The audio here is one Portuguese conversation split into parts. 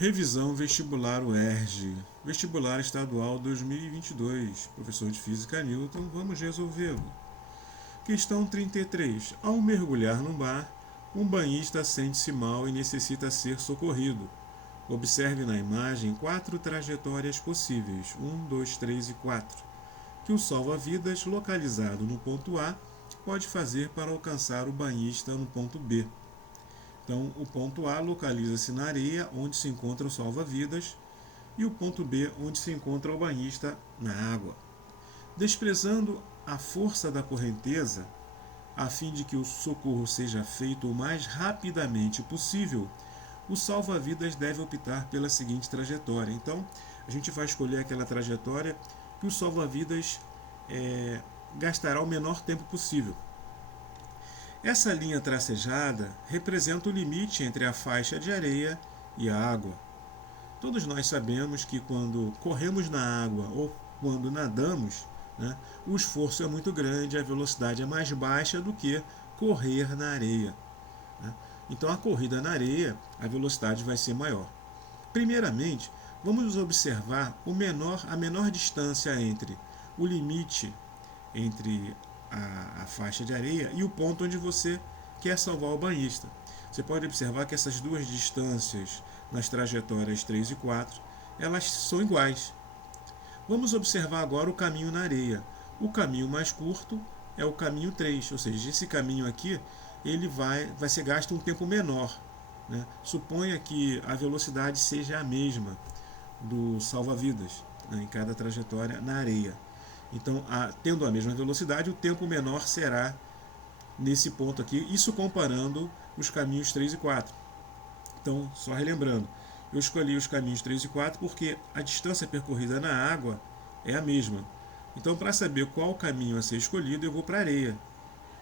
Revisão vestibular UERJ, vestibular estadual 2022, professor de Física Newton, vamos resolvê-lo. Questão 33. Ao mergulhar no mar, um banhista sente-se mal e necessita ser socorrido. Observe na imagem 4 trajetórias possíveis, 1, 2, 3 e 4, que o salva-vidas localizado no ponto A pode fazer para alcançar o banhista no ponto B. Então, o ponto A localiza-se na areia, onde se encontra o salva-vidas, e o ponto B, onde se encontra o banhista na água. Desprezando a força da correnteza, a fim de que o socorro seja feito o mais rapidamente possível, o salva-vidas deve optar pela seguinte trajetória. Então, a gente vai escolher aquela trajetória que o salva-vidas gastará o menor tempo possível. Essa linha tracejada representa o limite entre a faixa de areia e a água. Todos nós sabemos que quando corremos na água ou quando nadamos, o esforço é muito grande, a velocidade é mais baixa do que correr na areia. Então, a corrida na areia, a velocidade vai ser maior. Primeiramente, vamos observar a menor distância entre o limite entre a faixa de areia e o ponto onde você quer salvar o banhista. Você pode observar que essas duas distâncias nas trajetórias 3 e 4, elas são iguais. Vamos observar agora o caminho na areia. O caminho mais curto é o caminho 3, ou seja, esse caminho aqui ele vai ser gasto um tempo menor. Suponha que a velocidade seja a mesma do salva-vidas em cada trajetória na areia. Então, tendo a mesma velocidade, o tempo menor será nesse ponto aqui, isso comparando os caminhos 3 e 4. Então, só relembrando, eu escolhi os caminhos 3 e 4 porque a distância percorrida na água é a mesma. Então, para saber qual caminho a ser escolhido, eu vou para a areia.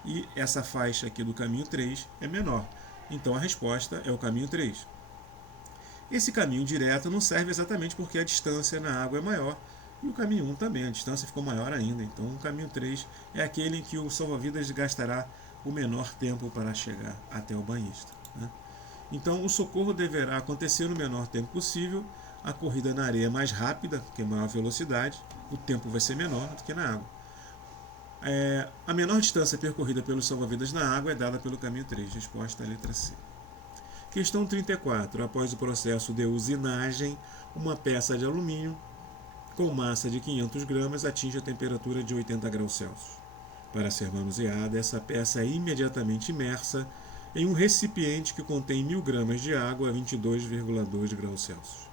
E essa faixa aqui do caminho 3 é menor. Então, a resposta é o caminho 3. Esse caminho direto não serve exatamente porque a distância na água é maior, e o caminho 1 também, a distância ficou maior ainda. Então, o caminho 3 é aquele em que o salva-vidas gastará o menor tempo para chegar até o banhista. Então, o socorro deverá acontecer no menor tempo possível. A corrida na areia é mais rápida, porque é maior velocidade, o tempo vai ser menor do que na água. A menor distância percorrida pelo salva-vidas na água é dada pelo caminho 3. Resposta à letra C. Questão 34. Após o processo de usinagem, uma peça de alumínio com massa de 500 gramas atinge a temperatura de 80 graus Celsius. Para ser manuseada, essa peça é imediatamente imersa em um recipiente que contém 1000 gramas de água a 22,2 graus Celsius.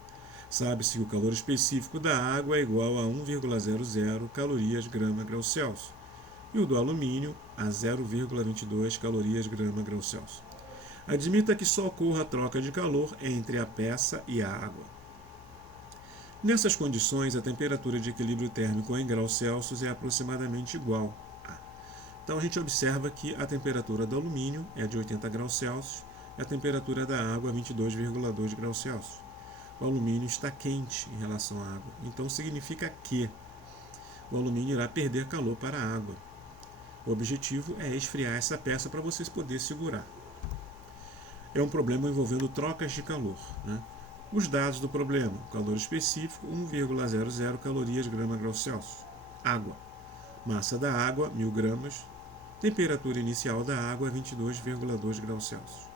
Sabe-se que o calor específico da água é igual a 1,00 calorias grama grau Celsius e o do alumínio a 0,22 calorias grama grau Celsius. Admita que só ocorra a troca de calor entre a peça e a água. Nessas condições, a temperatura de equilíbrio térmico em graus Celsius é aproximadamente igual a. Então, a gente observa que a temperatura do alumínio é de 80 graus Celsius e a temperatura da água é 22,2 graus Celsius. O alumínio está quente em relação à água, então significa que o alumínio irá perder calor para a água. O objetivo é esfriar essa peça para vocês poderem segurar. É um problema envolvendo trocas de calor. Os dados do problema: calor específico 1,00 calorias grama grau Celsius. Água. Massa da água 1000 gramas. Temperatura inicial da água 22,2 graus Celsius.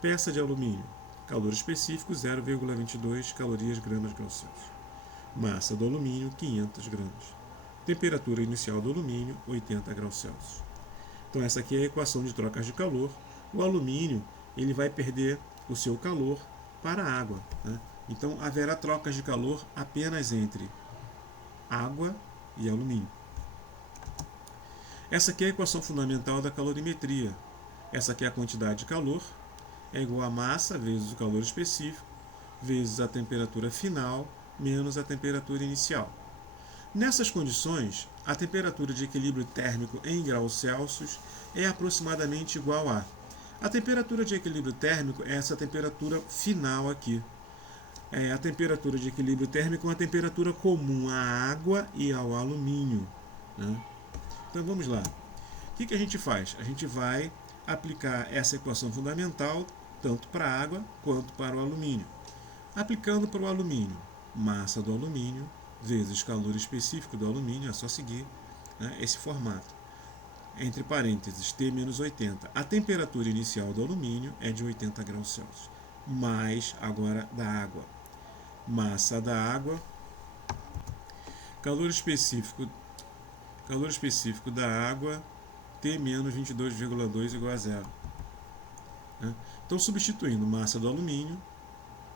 Peça de alumínio. Calor específico 0,22 calorias gramas grau Celsius. Massa do alumínio 500 gramas. Temperatura inicial do alumínio 80 graus Celsius. Então essa aqui é a equação de trocas de calor. O alumínio ele vai perder o seu calor para a água. Então haverá trocas de calor apenas entre água e alumínio. Essa aqui é a equação fundamental da calorimetria. Essa aqui é a quantidade de calor, é igual a massa vezes o calor específico, vezes a temperatura final, menos a temperatura inicial. Nessas condições, a temperatura de equilíbrio térmico em graus Celsius é aproximadamente igual a. A temperatura de equilíbrio térmico é essa temperatura final aqui. A temperatura de equilíbrio térmico é uma temperatura comum à água e ao alumínio. Então vamos lá. O que a gente faz? A gente vai aplicar essa equação fundamental tanto para a água quanto para o alumínio. Aplicando para o alumínio, massa do alumínio vezes calor específico do alumínio, é só seguir, né, esse formato. Entre parênteses, T menos 80. A temperatura inicial do alumínio é de 80 graus Celsius. Mais agora da água. Massa da água, calor específico da água, T menos 22,2 igual a zero. Né? Então, substituindo massa do alumínio,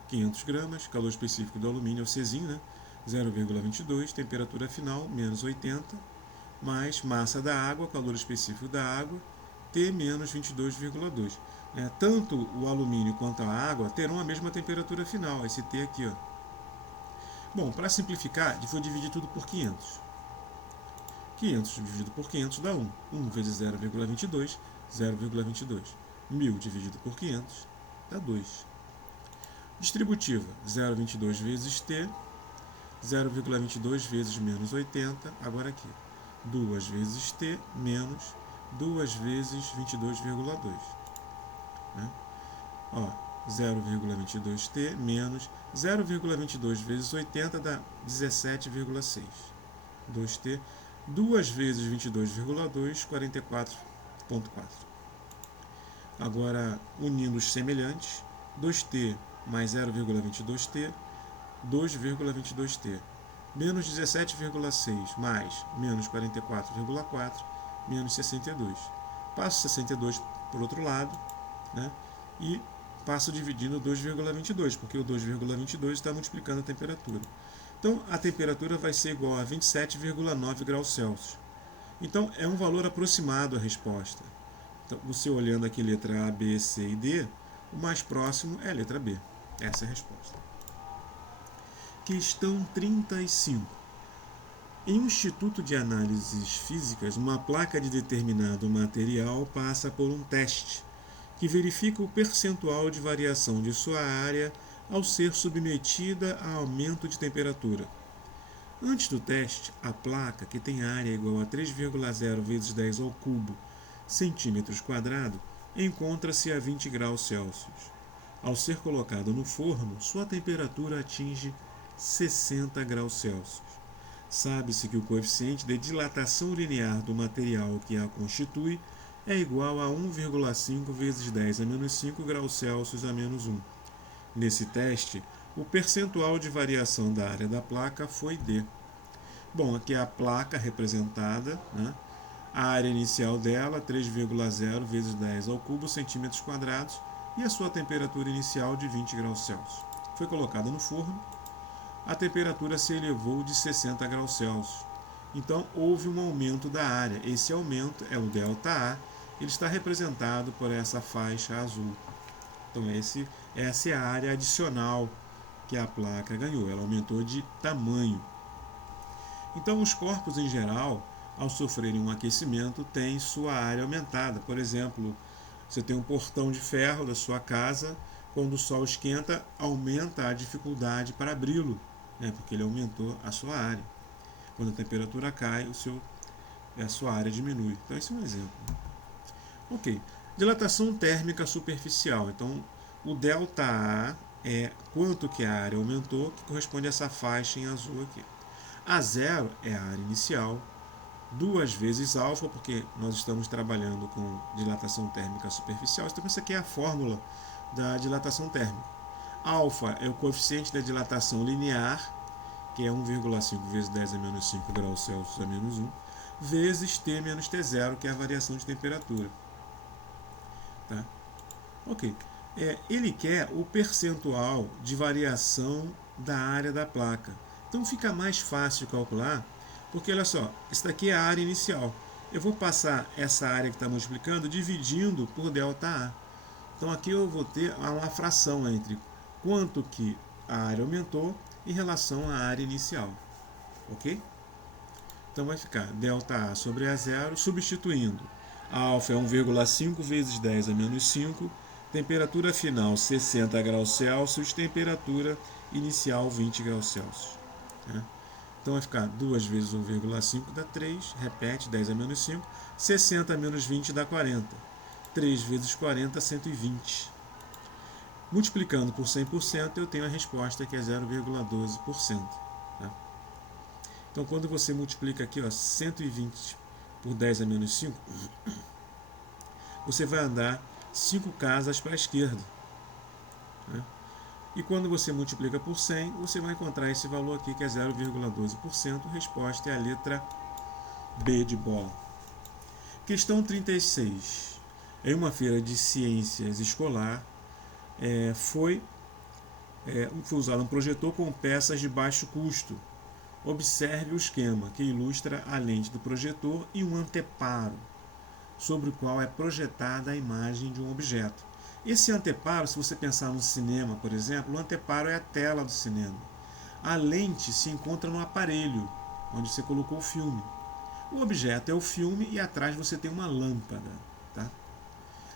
500 gramas, calor específico do alumínio é o Czinho, né? 0,22, temperatura final, menos 80, mais massa da água, calor específico da água, T menos 22,2. Tanto o alumínio quanto a água terão a mesma temperatura final, esse T aqui. Ó. Bom, para simplificar, vou dividir tudo por 500. 500 dividido por 500 dá 1. 1 vezes 0,22, 0,22. 1000 dividido por 500 dá 2. Distributiva, 0,22 vezes T, 0,22 vezes menos 80, agora aqui. 2 vezes T menos 2 vezes 22,2. Né? 0,22T menos 0,22 vezes 80 dá 17,6. 2T, 2 vezes 22,2, 44,4. Agora, unindo os semelhantes, 2T mais 0,22T, 2,22T. Menos 17,6 mais menos 44,4, menos 62. Passo 62 por outro lado, né? E passo dividindo 2,22, porque o 2,22 está multiplicando a temperatura. Então, a temperatura vai ser igual a 27,9 graus Celsius. Então, é um valor aproximado a resposta. Então, você olhando aqui letra A, B, C e D, o mais próximo é a letra B. Essa é a resposta. Questão 35. Em um instituto de análises físicas, uma placa de determinado material passa por um teste que verifica o percentual de variação de sua área ao ser submetida a aumento de temperatura. Antes do teste, a placa, que tem área igual a 3,0 vezes 10 ao cubo centímetros quadrados, encontra-se a 20 graus Celsius. Ao ser colocada no forno, sua temperatura atinge 60 graus Celsius. Sabe-se que o coeficiente de dilatação linear do material que a constitui é igual a 1,5 vezes 10 a menos 5 graus Celsius a menos 1. Nesse teste, o percentual de variação da área da placa foi D. Bom, aqui é a placa representada, né? A área inicial dela, 3,0 vezes 10 ao cubo centímetros quadrados, e a sua temperatura inicial de 20 graus Celsius. Foi colocada no forno, a temperatura se elevou de 60 graus Celsius. Então, houve um aumento da área. Esse aumento é o ΔA, ele está representado por essa faixa azul. Então, essa é a área adicional que a placa ganhou, ela aumentou de tamanho. Então, os corpos em geral, ao sofrerem um aquecimento, têm sua área aumentada. Por exemplo, você tem um portão de ferro da sua casa, quando o sol esquenta, aumenta a dificuldade para abri-lo, né, porque ele aumentou a sua área. Quando a temperatura cai, a sua área diminui. Então, esse é um exemplo. Ok. Dilatação térmica superficial. Então, o ΔA é quanto que a área aumentou, que corresponde a essa faixa em azul aqui. A0 é a área inicial, 2 vezes alfa, porque nós estamos trabalhando com dilatação térmica superficial. Então, essa aqui é a fórmula da dilatação térmica. Alfa é o coeficiente da dilatação linear, que é 1,5 vezes 10 a menos 5 graus Celsius a menos 1, vezes T menos T0, que é a variação de temperatura. Tá? Ok. Ele quer o percentual de variação da área da placa. Então fica mais fácil de calcular, porque olha só, isso daqui é a área inicial. Eu vou passar essa área que está multiplicando dividindo por ΔA. Então aqui eu vou ter uma fração entre quanto que a área aumentou em relação à área inicial. Ok? Então vai ficar ΔA sobre A0, substituindo. A alfa é 1,5 vezes 10 a menos 5, temperatura final 60 graus Celsius, temperatura inicial 20 graus Celsius. Né? Então vai ficar 2 vezes 1,5 dá 3, repete, 10 a menos 5, 60 menos 20 dá 40. 3 vezes 40, 120. Multiplicando por 100%, eu tenho a resposta que é 0,12%. Tá? Então, quando você multiplica aqui, ó, 120 por 10 a menos 5, você vai andar 5 casas para a esquerda. Né? E quando você multiplica por 100, você vai encontrar esse valor aqui, que é 0,12%. A resposta é a letra B de bola. Questão 36. Em uma feira de ciências escolar, foi usado um projetor com peças de baixo custo. Observe o esquema que ilustra a lente do projetor e um anteparo, sobre o qual é projetada a imagem de um objeto. Esse anteparo, se você pensar no cinema, por exemplo, o anteparo é a tela do cinema. A lente se encontra no aparelho, onde você colocou o filme. O objeto é o filme e atrás você tem uma lâmpada. Tá?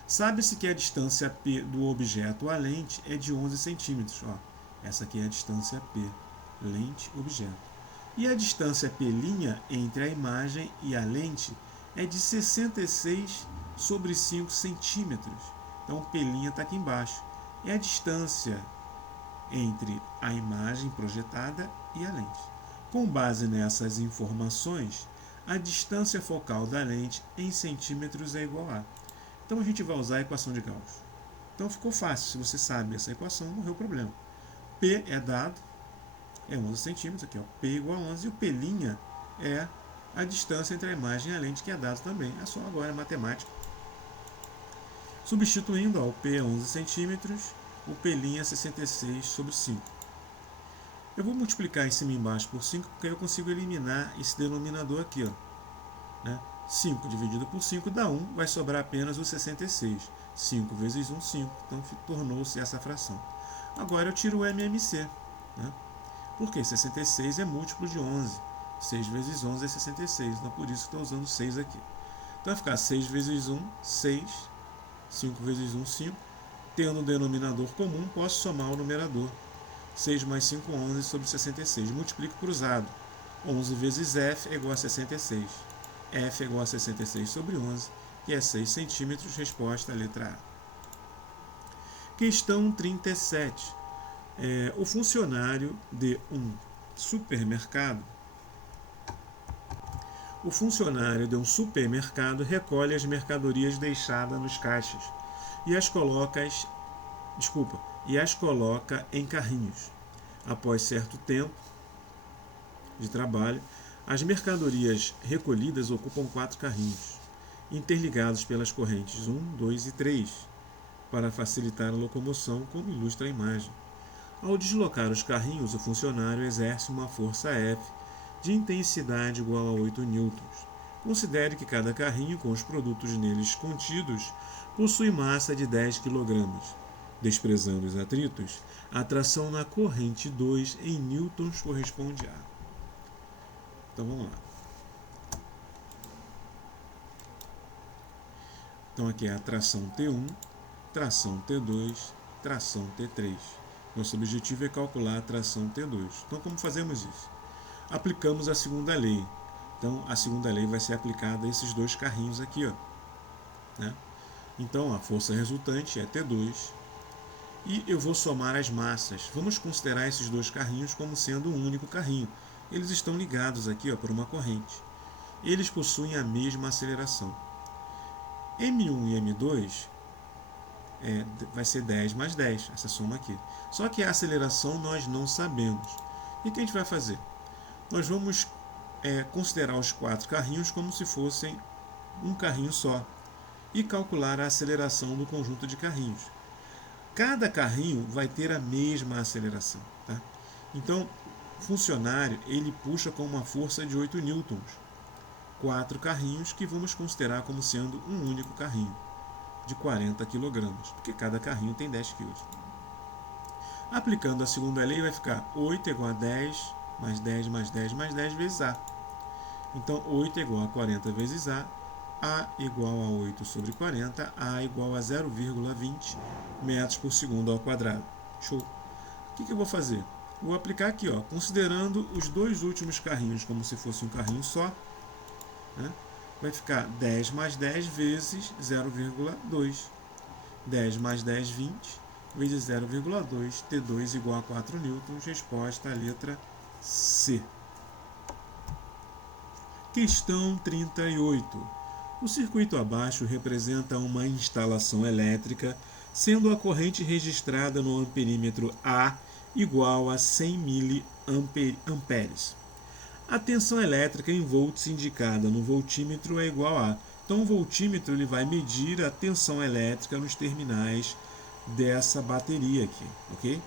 Sabe-se que a distância P do objeto à lente é de 11 centímetros. Ó, essa aqui é a distância P, lente-objeto. E a distância P' entre a imagem e a lente é de 66 sobre 5 centímetros. Então, P' está aqui embaixo. É a distância entre a imagem projetada e a lente. Com base nessas informações, a distância focal da lente em centímetros é igual a. Então, a gente vai usar a equação de Gauss. Então, ficou fácil. Se você sabe essa equação, morreu o problema. P é dado, é 11 centímetros, aqui, ó, P igual a 11, e o P' é a distância entre a imagem e a lente, que é dado também. É só agora matemática. Substituindo, ó, o P é 11 centímetros, o P' é 66 sobre 5. Eu vou multiplicar em cima e embaixo por 5, porque aí eu consigo eliminar esse denominador aqui. Ó, né? 5 dividido por 5 dá 1, vai sobrar apenas o 66. 5 vezes 1, 5. Então tornou-se essa fração. Agora eu tiro o MMC. Né? Porque 66 é múltiplo de 11. 6 vezes 11 é 66. Então por isso que estou usando 6 aqui. Então vai ficar 6 vezes 1, 6. 5 vezes 1, 5. Tendo um denominador comum, posso somar o numerador. 6 mais 5, 11 sobre 66. Multiplico cruzado. 11 vezes F é igual a 66. F é igual a 66 sobre 11, que é 6 centímetros. Resposta à letra A. Questão 37. O funcionário de um supermercado recolhe as mercadorias deixadas nos caixas e as coloca em carrinhos. Após certo tempo de trabalho, as mercadorias recolhidas ocupam 4 carrinhos, interligados pelas correntes 1, 2 e 3, para facilitar a locomoção, como ilustra a imagem. Ao deslocar os carrinhos, o funcionário exerce uma força F de intensidade igual a 8 newtons. Considere que cada carrinho, com os produtos neles contidos, possui massa de 10 kg. Desprezando os atritos, a tração na corrente 2 em newtons corresponde a. Então vamos lá. Então aqui é a tração T1, tração T2, tração T3. Nosso objetivo é calcular a tração T2. Então como fazemos isso? Aplicamos a segunda lei. Então a segunda lei vai ser aplicada a esses dois carrinhos aqui. Ó, né? Então a força resultante é T2. E eu vou somar as massas. Vamos considerar esses dois carrinhos como sendo um único carrinho. Eles estão ligados aqui, ó, por uma corrente. Eles possuem a mesma aceleração. M1 e M2 vai ser 10 mais 10, essa soma aqui. Só que a aceleração nós não sabemos. E o que a gente vai fazer? Nós vamos considerar os 4 carrinhos como se fossem um carrinho só e calcular a aceleração do conjunto de carrinhos. Cada carrinho vai ter a mesma aceleração. Tá? Então, o funcionário ele puxa com uma força de 8 newtons. 4 carrinhos que vamos considerar como sendo um único carrinho, de 40 kg, porque cada carrinho tem 10 kg. Aplicando a segunda lei, vai ficar 8 igual a 10, mais 10, mais 10, mais 10 vezes A. Então, 8 é igual a 40 vezes A igual a 8 sobre 40, A igual a 0,20 metros por segundo ao quadrado. Show! O que eu vou fazer? Vou aplicar aqui, ó, considerando os dois últimos carrinhos como se fosse um carrinho só, né? Vai ficar 10 mais 10 vezes 0,2. 10 mais 10, 20. vezes 0,2, T2 igual a 4 newtons. Resposta, a letra C. Questão 38. O circuito abaixo representa uma instalação elétrica, sendo a corrente registrada no amperímetro A igual a 100 miliamperes. A tensão elétrica em volts indicada no voltímetro é igual a... Então, o voltímetro ele vai medir a tensão elétrica nos terminais dessa bateria aqui, ok?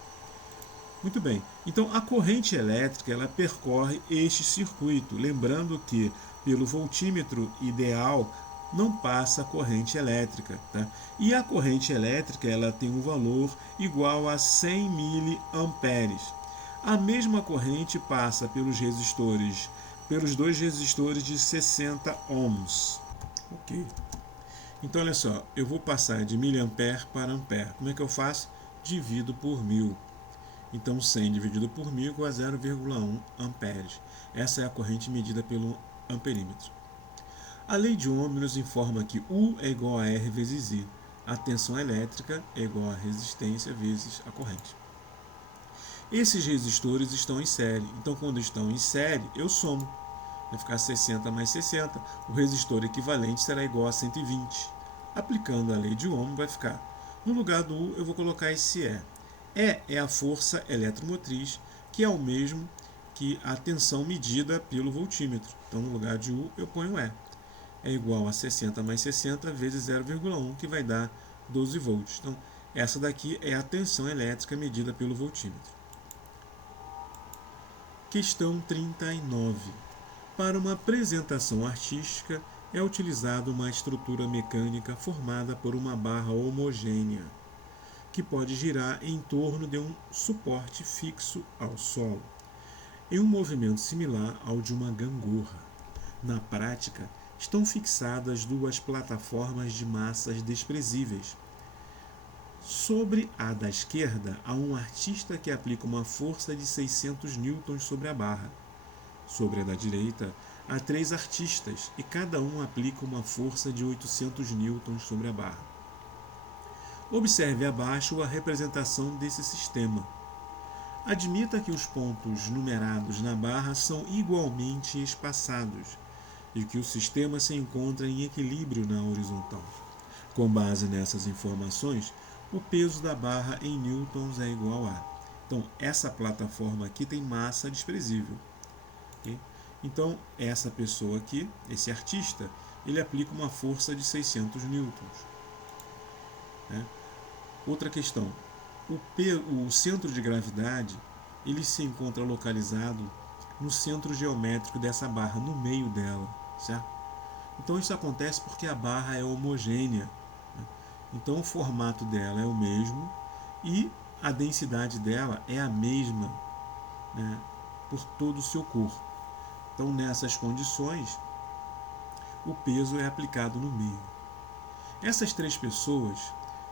Muito bem. Então, a corrente elétrica ela percorre este circuito, lembrando que pelo voltímetro ideal não passa corrente elétrica, tá? E a corrente elétrica ela tem um valor igual a 100 miliamperes. A mesma corrente passa pelos resistores, pelos dois resistores de 60 ohms. Ok. Então, olha só, eu vou passar de miliampere para ampere. Como é que eu faço? Divido por 1000. Então, 100 dividido por 1000 igual a 0,1 amperes. Essa é a corrente medida pelo amperímetro. A lei de Ohm nos informa que U é igual a R vezes I. A tensão elétrica é igual a resistência vezes a corrente. Esses resistores estão em série. Então, quando estão em série, eu somo. Vai ficar 60 mais 60. O resistor equivalente será igual a 120. Aplicando a lei de Ohm, vai ficar... No lugar do U, eu vou colocar esse E. E é a força eletromotriz, que é o mesmo que a tensão medida pelo voltímetro. Então, no lugar de U, eu ponho E. É igual a 60 mais 60 vezes 0,1, que vai dar 12 volts. Então, essa daqui é a tensão elétrica medida pelo voltímetro. Questão 39. Para uma apresentação artística, é utilizada uma estrutura mecânica formada por uma barra homogênea, que pode girar em torno de um suporte fixo ao solo, em um movimento similar ao de uma gangorra. Na prática, estão fixadas duas plataformas de massas desprezíveis. Sobre a da esquerda, há um artista que aplica uma força de 600 newtons sobre a barra. Sobre a da direita, há 3 artistas e cada um aplica uma força de 800 newtons sobre a barra. Observe abaixo a representação desse sistema. Admita que os pontos numerados na barra são igualmente espaçados e que o sistema se encontra em equilíbrio na horizontal. Com base nessas informações, o peso da barra em newtons é igual a... Então, essa plataforma aqui tem massa desprezível. Okay? Então, essa pessoa aqui, esse artista, ele aplica uma força de 600 newtons. Né? Outra questão, o centro de gravidade ele se encontra localizado no centro geométrico dessa barra, no meio dela, certo? Então isso acontece porque a barra é homogênea, né? Então o formato dela é o mesmo e a densidade dela é a mesma, né, por todo o seu corpo. Então nessas condições o peso é aplicado no meio. Essas 3 pessoas,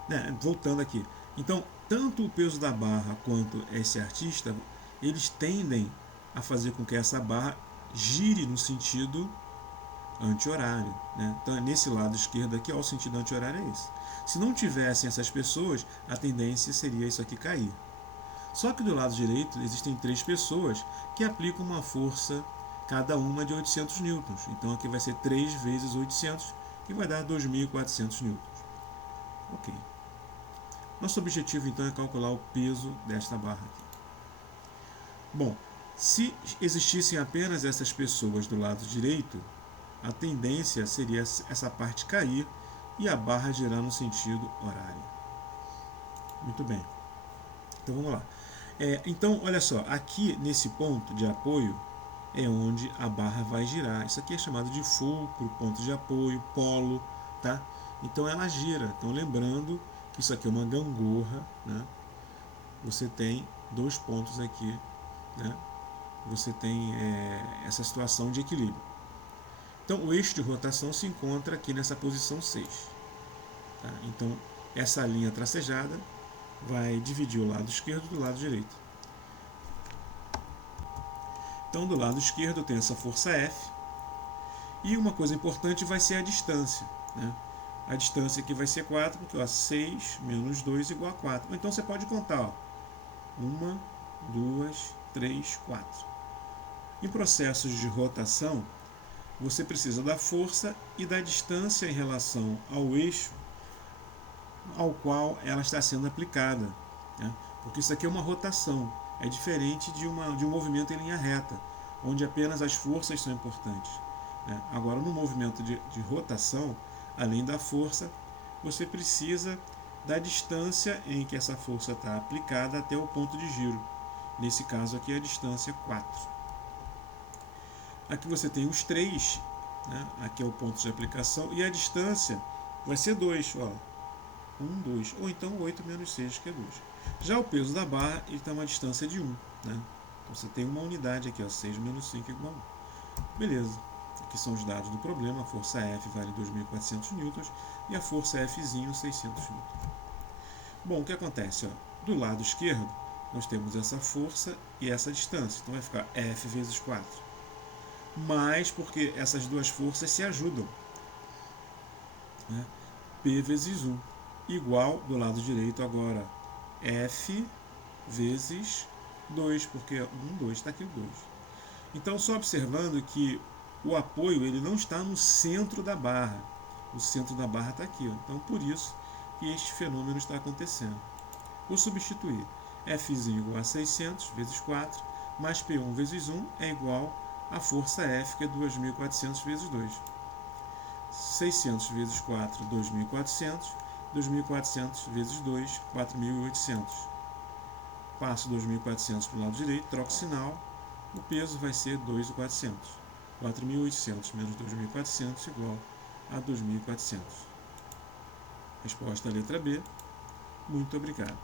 né, voltando aqui, então tanto o peso da barra quanto esse artista, eles tendem a fazer com que essa barra gire no sentido anti-horário, né? Então, nesse lado esquerdo aqui, ó, o sentido anti-horário é esse. Se não tivessem essas pessoas, a tendência seria isso aqui cair. Só que do lado direito existem 3 pessoas que aplicam uma força, cada uma de 800 newtons. Então aqui vai ser 3 vezes 800, que vai dar 2.400 newtons. Ok. Nosso objetivo então é calcular o peso desta barra aqui. Bom, se existissem apenas essas pessoas do lado direito, a tendência seria essa parte cair e a barra girar no sentido horário. Muito bem. Então vamos lá. Então, olha só, aqui nesse ponto de apoio é onde a barra vai girar. Isso aqui é chamado de fulcro, ponto de apoio, polo, tá? Então ela gira. Então lembrando que isso aqui é uma gangorra, né? Você tem 2 pontos aqui, né? Você tem essa situação de equilíbrio. Então o eixo de rotação se encontra aqui nessa posição 6. Tá? Então essa linha tracejada vai dividir o lado esquerdo do lado direito. Então do lado esquerdo tem essa força F. E uma coisa importante vai ser a distância, né? A distância aqui vai ser 4, porque ó, 6 menos 2 igual a 4. Então você pode contar, ó, 1, 2, 3, 4. Em processos de rotação, você precisa da força e da distância em relação ao eixo ao qual ela está sendo aplicada, né? Porque isso aqui é uma rotação, é diferente de um movimento em linha reta, onde apenas as forças são importantes, né? Agora, no movimento de rotação, além da força, você precisa da distância em que essa força está aplicada até o ponto de giro. Nesse caso aqui, a distância 4. Aqui você tem os 3, né? Aqui é o ponto de aplicação, e a distância vai ser 2, ó. 1, 2, ou então 8 menos 6, que é 2. Já o peso da barra, ele está a uma distância de 1, né? Então você tem uma unidade aqui, ó, 6 menos 5 igual a 1. Beleza. Aqui são os dados do problema. A força F vale 2.400 newtons e a força Fzinho 600 newtons. Bom, o que acontece? Ó, do lado esquerdo, nós temos essa força e essa distância. Então vai ficar F vezes 4. Mais porque essas duas forças se ajudam, né? P vezes 1. Igual, do lado direito agora, F vezes 2, porque 1, 2, está aqui o 2. Então, só observando que o apoio ele não está no centro da barra. O centro da barra está aqui. Ó. Então, por isso que este fenômeno está acontecendo. Vou substituir. F igual a 600 vezes 4, mais P1 vezes 1 é igual a força F, que é 2.400 vezes 2. 600 vezes 4, 2.400. 2.400 vezes 2, 4.800. Passo 2.400 para o lado direito, troco sinal, o peso vai ser 2.400. 4.800 menos 2.400 igual a 2.400. Resposta à letra B. Muito obrigado.